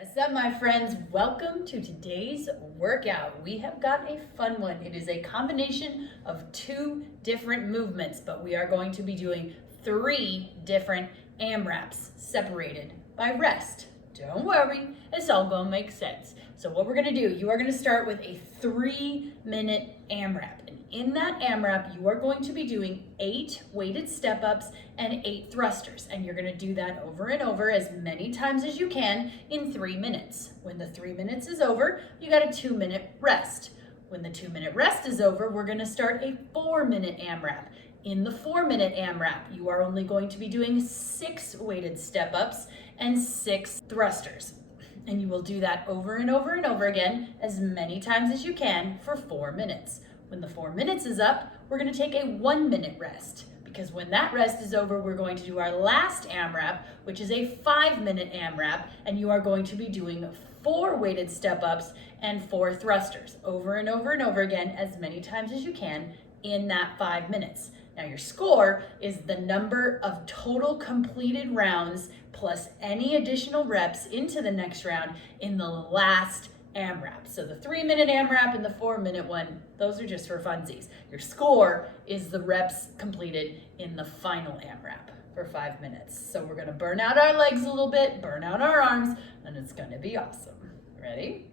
What's up, my friends? Welcome to today's workout. We have got a fun one. It is a combination of two different movements, but we are going to be doing three different AMRAPs separated by rest. Don't worry, it's all gonna make sense. So what we're gonna do, you are gonna start with a 3-minute AMRAP. And in that AMRAP, you are going to be doing 8 weighted step-ups and 8 thrusters. And you're gonna do that over and over as many times as you can in 3 minutes. When the 3 minutes is over, you got a 2-minute rest. When the 2-minute rest is over, we're gonna start a 4-minute AMRAP. In the 4-minute AMRAP, you are only going to be doing 6 weighted step-ups and 6 thrusters. And you will do that over and over and over again as many times as you can for 4 minutes. When the 4 minutes is up, we're gonna take a 1-minute rest, because when that rest is over, we're going to do our last AMRAP, which is a 5-minute AMRAP, and you are going to be doing 4 weighted step-ups and 4 thrusters over and over and over again as many times as you can in that 5 minutes. Now your score is the number of total completed rounds plus any additional reps into the next round in the last AMRAP. So the 3-minute AMRAP and the 4-minute one, those are just for funsies. Your score is the reps completed in the final AMRAP for 5 minutes. So we're gonna burn out our legs a little bit, burn out our arms, and it's gonna be awesome. Ready?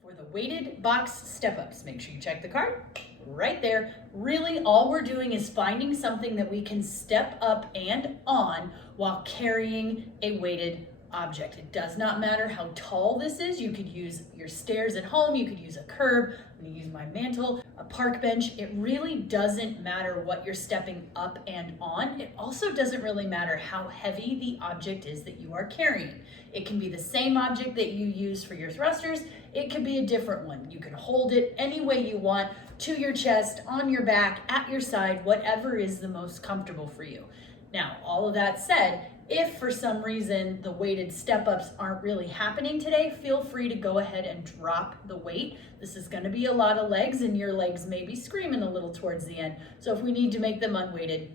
For the weighted box step-ups, make sure you check the card right there. Really, all we're doing is finding something that we can step up and on while carrying a weighted object. It does not matter how tall this is. You could use your stairs at home, you could use a curb, I'm gonna use my mantle, a park bench. It really doesn't matter what you're stepping up and on. It also doesn't really matter how heavy the object is that you are carrying. It can be the same object that you use for your thrusters. It could be a different one. You can hold it any way you want, to your chest, on your back, at your side, whatever is the most comfortable for you. Now, all of that said, if for some reason the weighted step-ups aren't really happening today, feel free to go ahead and drop the weight. This is gonna be a lot of legs, and your legs may be screaming a little towards the end. So if we need to make them unweighted,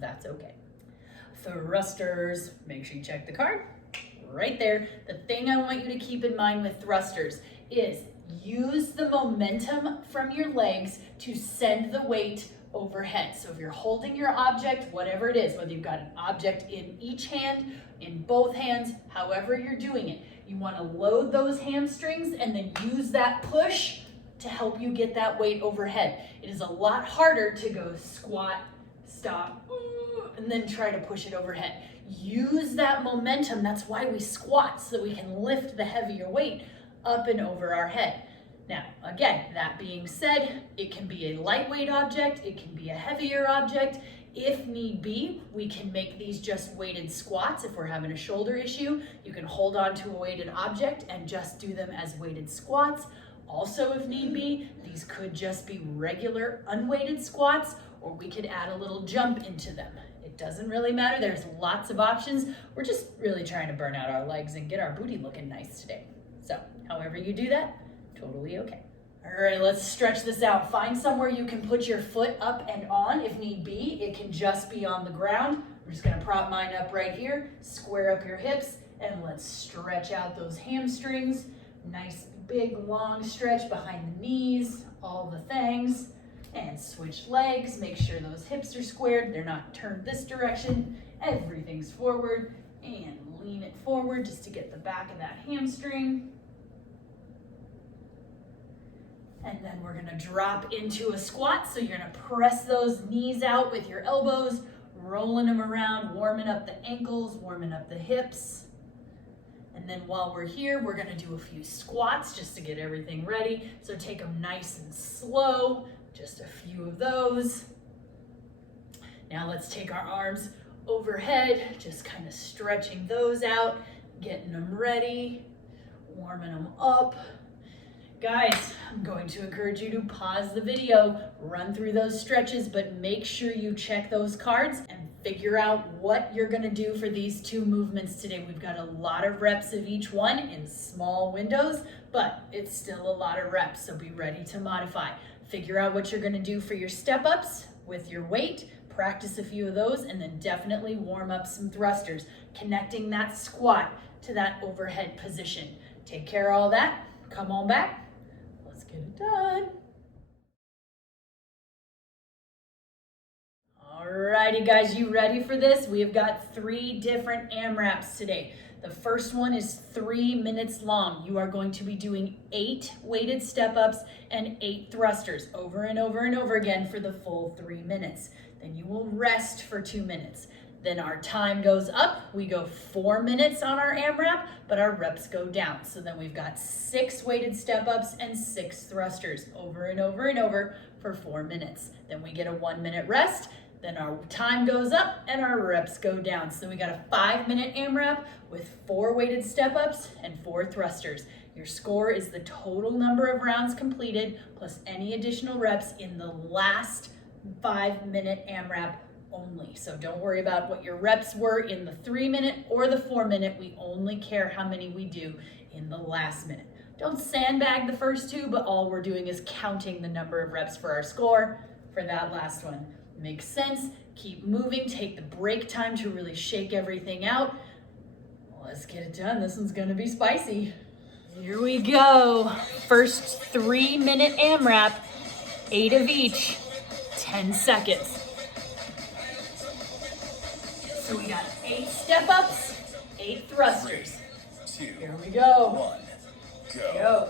that's okay. Thrusters, make sure you check the card right there. The thing I want you to keep in mind with thrusters is use the momentum from your legs to send the weight overhead. So if you're holding your object, whatever it is, whether you've got an object in each hand, in both hands, however you're doing it, you want to load those hamstrings and then use that push to help you get that weight overhead. It is a lot harder to go squat, stop, and then try to push it overhead. Use that momentum. That's why we squat, so that we can lift the heavier weight up and over our head. Now, again, that being said, it can be a lightweight object, it can be a heavier object. If need be, we can make these just weighted squats. If we're having a shoulder issue, you can hold on to a weighted object and just do them as weighted squats. Also, if need be, these could just be regular unweighted squats, or we could add a little jump into them. It doesn't really matter. There's lots of options. We're just really trying to burn out our legs and get our booty looking nice today. So, however you do that, totally okay. All right, let's stretch this out. Find somewhere you can put your foot up and on if need be. It can just be on the ground. I'm just gonna prop mine up right here, square up your hips, and let's stretch out those hamstrings. Nice, big, long stretch behind the knees, all the things. And switch legs, make sure those hips are squared. They're not turned this direction. Everything's forward, and lean it forward just to get the back of that hamstring. And then we're gonna drop into a squat. So you're gonna press those knees out with your elbows, rolling them around, warming up the ankles, warming up the hips. And then while we're here, we're gonna do a few squats just to get everything ready. So take them nice and slow, just a few of those. Now let's take our arms overhead, just kind of stretching those out, getting them ready, warming them up. Guys, I'm going to encourage you to pause the video, run through those stretches, but make sure you check those cards and figure out what you're gonna do for these 2 movements today. We've got a lot of reps of each one in small windows, but it's still a lot of reps, so be ready to modify. Figure out what you're gonna do for your step-ups with your weight, practice a few of those, and then definitely warm up some thrusters, connecting that squat to that overhead position. Take care of all that. Come on back. Let's get it done. Alrighty guys, you ready for this? We have got 3 different AMRAPs today. The first one is 3 minutes long. You are going to be doing 8 weighted step-ups and 8 thrusters over and over and over again for the full 3 minutes. Then you will rest for 2 minutes. Then our time goes up. We go 4 minutes on our AMRAP, but our reps go down. So then we've got 6 weighted step-ups and 6 thrusters over and over and over for 4 minutes. Then we get a 1-minute rest. Then our time goes up and our reps go down. So we got a 5-minute AMRAP with 4 weighted step-ups and 4 thrusters. Your score is the total number of rounds completed plus any additional reps in the last 5-minute AMRAP only. So don't worry about what your reps were in the 3-minute or the 4-minute. We only care how many we do in the last minute. Don't sandbag the first 2, but all we're doing is counting the number of reps for our score for that last one. Makes sense. Keep moving. Take the break time to really shake everything out. Let's get it done. This one's gonna be spicy. Here we go. First 3-minute AMRAP, 8 of each, 10 seconds. So we got 8 step-ups, 8 thrusters. 3, 2, here we go. 1, go. Go.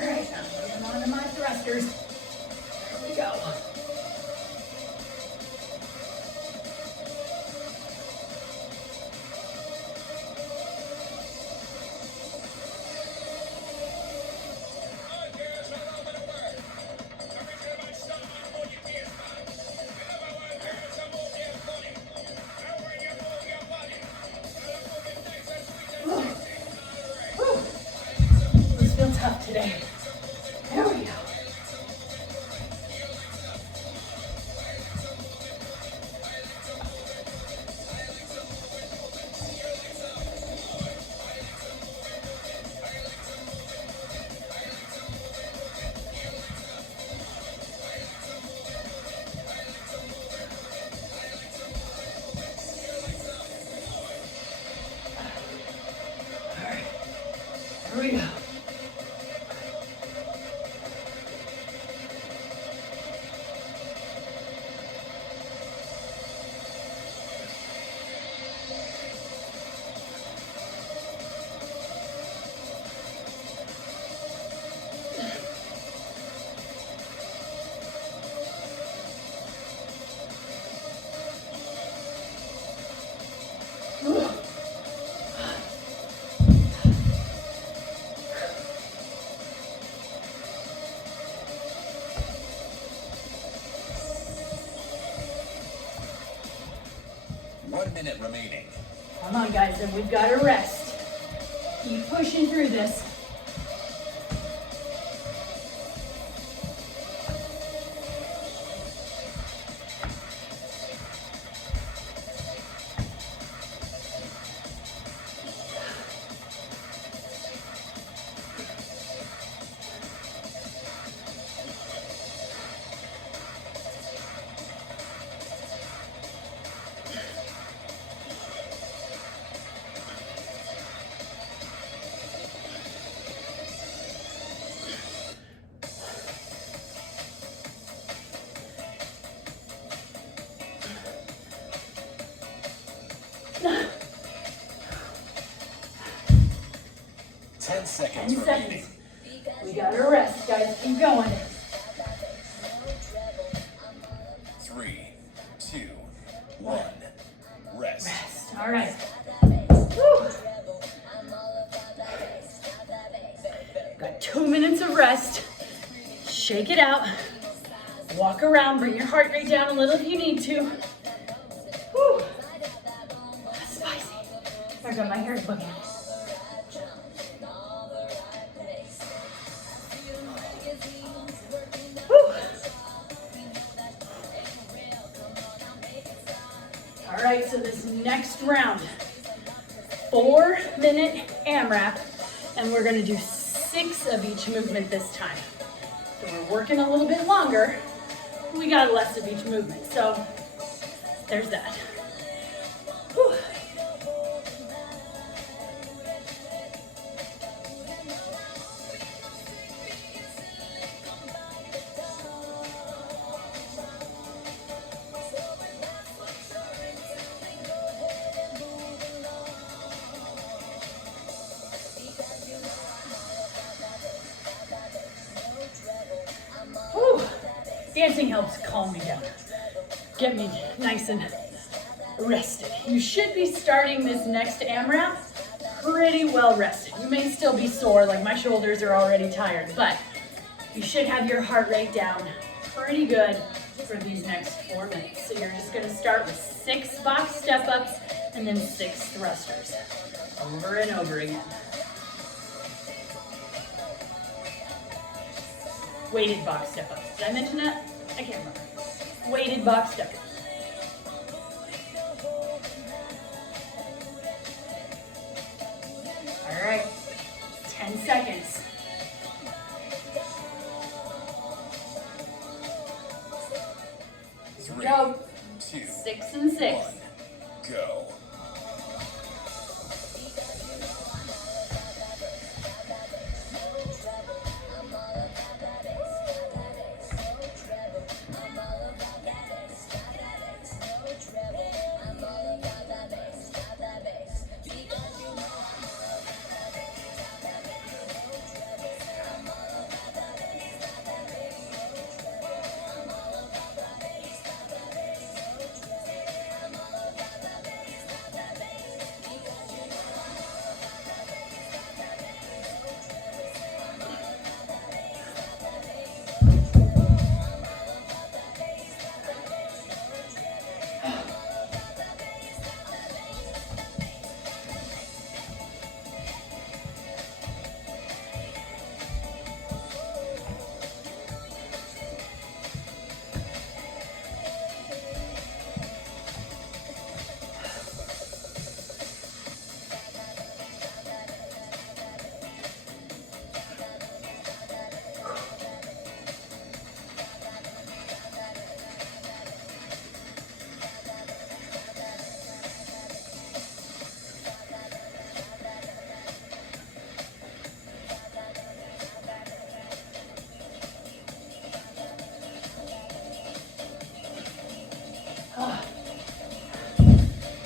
Here we go. This feels tough today. There we go. Here we go. One minute remaining. Come on, guys, and we've got to rest. Keep pushing through this. Ten seconds 10 remaining. seconds. We got to rest, guys. Keep going. 3, 2, 1. Rest. Rest. All right. Woo. Got 2 minutes of rest. Shake it out. Walk around. Bring your heart rate down a little if you need to. Woo. That's spicy. There I go. My hair's bugging. Next round, 4-minute AMRAP, and we're gonna do 6 of each movement this time. So we're working a little bit longer, we got less of each movement. So there's that. Whew. Dancing helps calm me down, get me nice and rested. You should be starting this next AMRAP pretty well rested. You may still be sore, like my shoulders are already tired, but you should have your heart rate down pretty good for these next 4 minutes. So you're just gonna start with 6 box step-ups and then 6 thrusters, over and over again. Weighted box step-ups. Did I mention that? I can't remember. Weighted box step-ups. All right, 10 seconds. Three, Go. 2, 6 and 6. 1, go.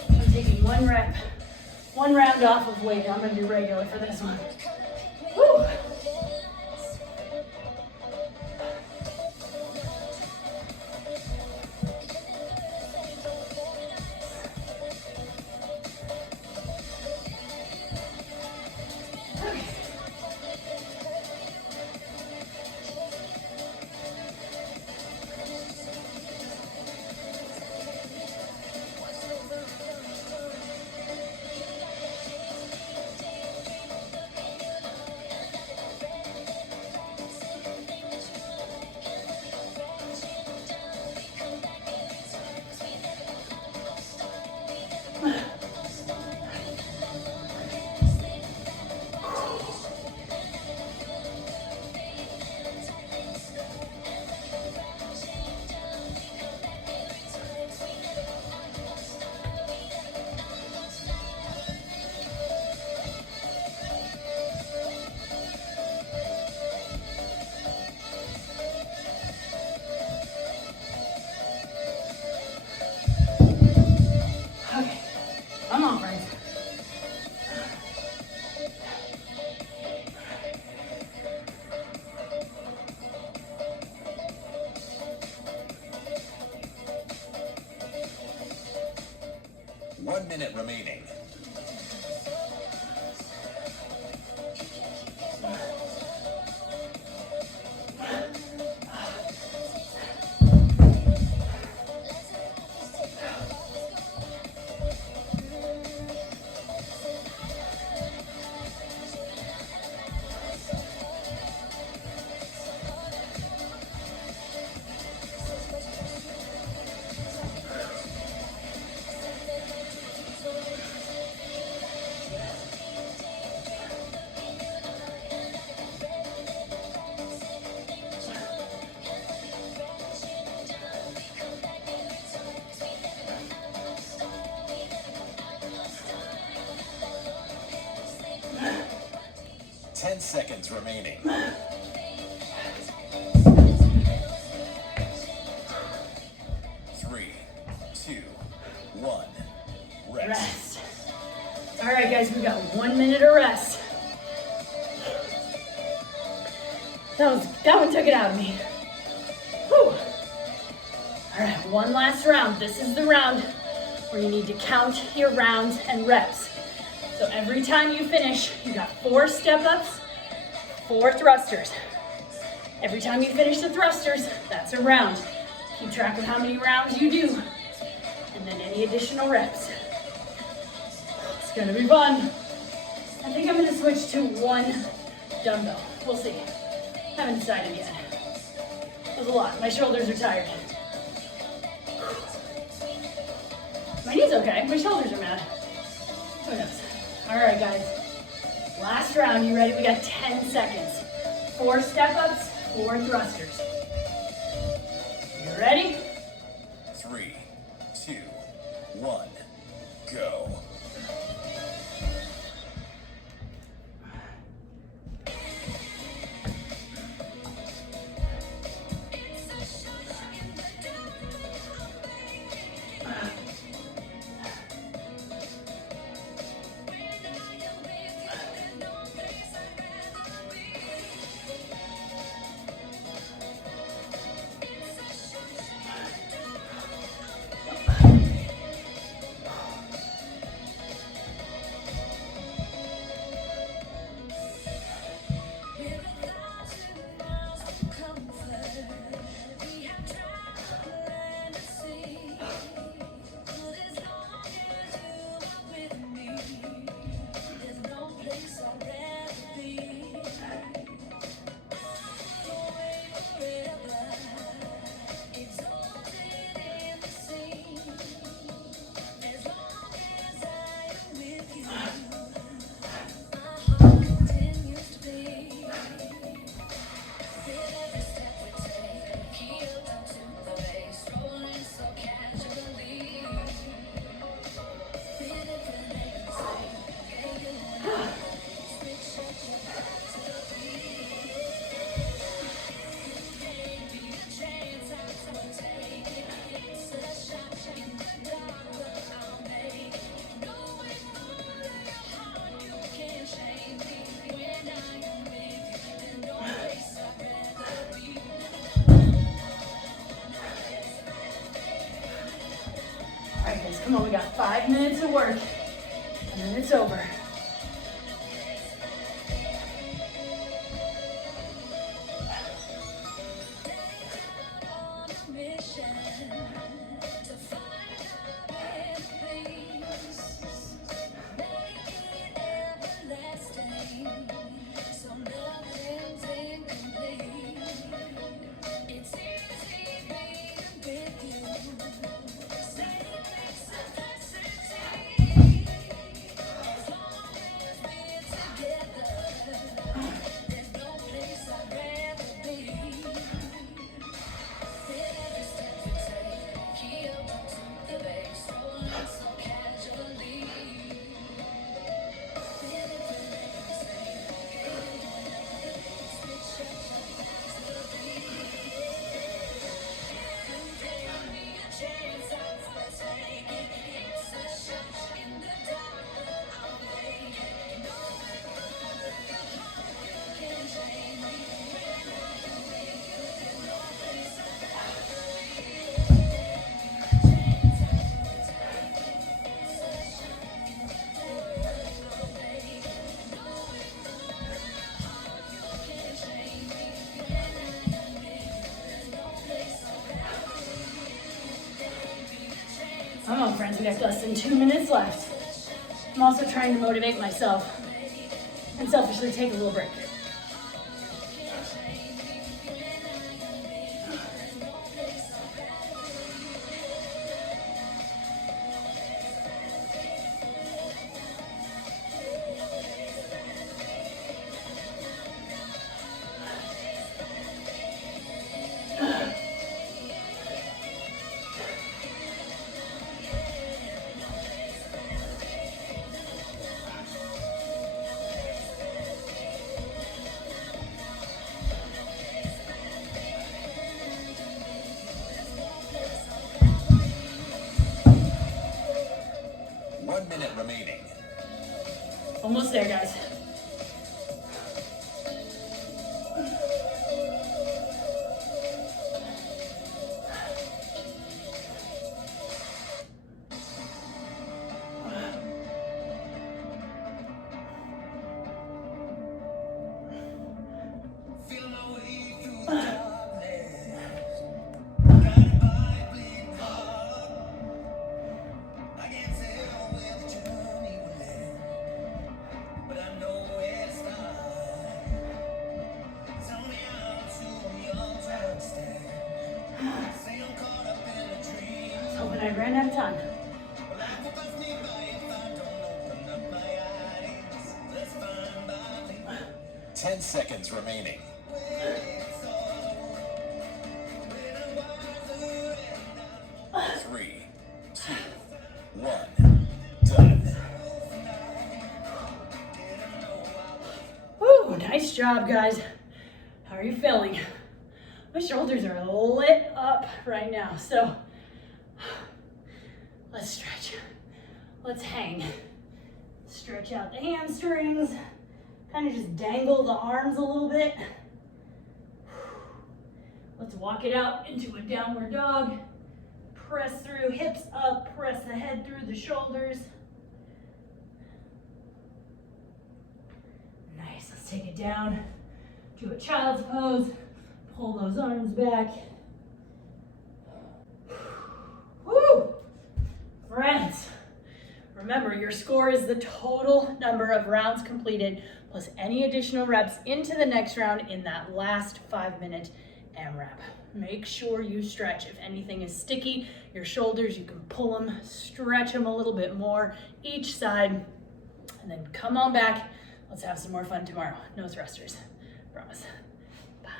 I'm taking one round off of weight. I'm gonna do regular for this one. Woo. Okay, come on, friends. One minute remaining. 10 seconds remaining. 3, 2, 1. Rest. All right, guys, we got 1 minute of rest. That one took it out of me. Whew. All right, one last round. This is the round where you need to count your rounds and reps. So every time you finish, you got 4 step-ups, 4 thrusters. Every time you finish the thrusters, that's a round. Keep track of how many rounds you do, and then any additional reps. It's gonna be fun. I think I'm gonna switch to 1 dumbbell. We'll see. Haven't decided yet. That was a lot. My shoulders are tired. My knee's okay. My shoulders are mad. Who knows? All right, guys. Last round. You ready? We got 10 seconds. 4 step-ups, 4 thrusters. You ready? 3, 2, 1, go. Come on, we got 5 minutes of work, and then it's over. Come on, friends, we got less than 2 minutes left. I'm also trying to motivate myself and selfishly take a little break. Almost there, guys. Hoping I ran out of time. 10 seconds remaining. 3, 2, 1, done. Woo, nice job, guys. How are you feeling? My shoulders are lit up right now, so let's stretch. Let's hang. Stretch out the hamstrings. Kind of just dangle the arms a little bit. Let's walk it out into a downward dog. Press through, hips up, press the head through the shoulders. Nice, let's take it down to a child's pose. Pull those arms back. Woo! Friends, remember your score is the total number of rounds completed plus any additional reps into the next round in that last 5-minute AMRAP. Make sure you stretch. If anything is sticky, your shoulders, you can pull them, stretch them a little bit more each side, and then come on back. Let's have some more fun tomorrow. No thrusters, promise. Bye.